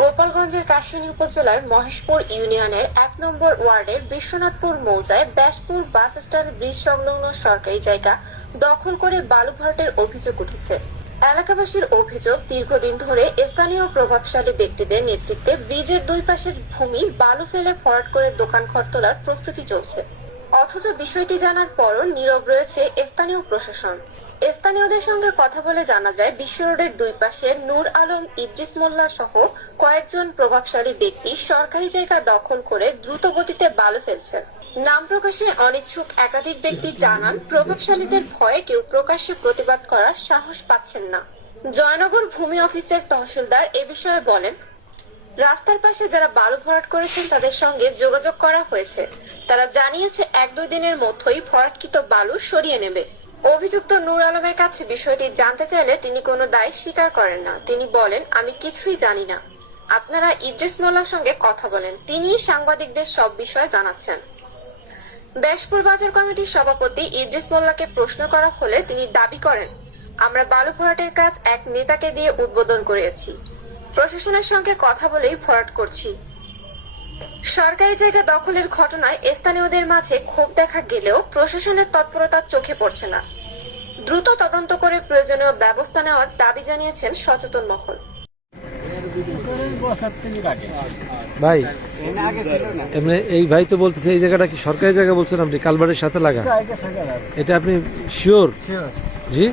গোপালগঞ্জের কাশিয়ানী উপজেলার মহেশপুর ইউনিয়নের ১ নম্বর ওয়ার্ডের বিশ্বনাথপুর মৌজায় ব্যাসপুর বাস স্ট্যান্ড ব্রিজ সংলগ্ন সরকারি জায়গা দখল করে বালু ভরাটের অভিযোগ উঠেছে। এলাকাবাসীর অভিযোগ, দীর্ঘদিন ধরে স্থানীয় প্রভাবশালী ব্যক্তিদের নেতৃত্বে ব্রিজের দুই পাশের ভূমি বালু ফেলে ভরাট করে দোকানঘর তোলার প্রস্তুতি চলছে। অথচ বিষয়টি জানার পরও নীরব রয়েছে স্থানীয় প্রশাসন। স্থানীয়দের সঙ্গে কথা বলে জানা যায়, বিশ্ব রোডের দুই পাশে নূর আলম, ইদ্রিস মোল্লা সহ কয়েকজন প্রভাবশালী ব্যক্তি সরকারি জায়গা দখল করে দ্রুত গতিতে বালু ফেলছেন। নাম প্রকাশে অনিচ্ছুক একাধিক ব্যক্তি জানান, প্রভাবশালীদের ভয়ে কেউ প্রকাশ্যে প্রতিবাদ করার সাহস পাচ্ছেন না। জয়নগর ভূমি অফিসের তহসিলদার এ বিষয়ে বলেন, রাস্তার পাশে যারা বালু ভরাট করেছেন তাদের সঙ্গে যোগাযোগ করা হয়েছে। তারা জানিয়েছে ১-২ দিনের মধ্যেই ভরাটকৃত বালু সরিয়ে নেবে। অভিযুক্ত নূর আলমের কাছে বিষয়টি জানতে চাইলে তিনি কোনো দায় স্বীকার করেন না। তিনি বলেন, আমি কিছুই জানি না, আপনারা ইদ্রিস মোল্লার সঙ্গে কথা বলেন, তিনিই সাংবাদিকদের সব বিষয় জানাচ্ছেন। ব্যাসপুর বাজার কমিটির সভাপতি ইদ্রিস মোল্লাকে প্রশ্ন করা হলে তিনি দাবি করেন, আমরা বালু ভরাটের কাজ এক নেতাকে দিয়ে উদ্বোধন করিয়েছি, প্রশাসনের সঙ্গে কথা বলেই ভরাট করছি। সরকারি জায়গা দখলের ঘটনায় স্থানীয়দের মাঝে ক্ষোভ দেখা গেলেও প্রশাসনের তৎপরতা চোখে পড়ছে না। দ্রুত তদন্ত করে প্রয়োজনীয় ব্যবস্থা নেওয়ার দাবি জানিয়েছেন সচেতন মহল। ভাই এমনি এই ভাই তো বলতেছে এই জায়গাটা কি সরকারি জায়গা বলছেন আপনি, কালবারের সাথে লাগা, এটা আপনি শিওর? জি।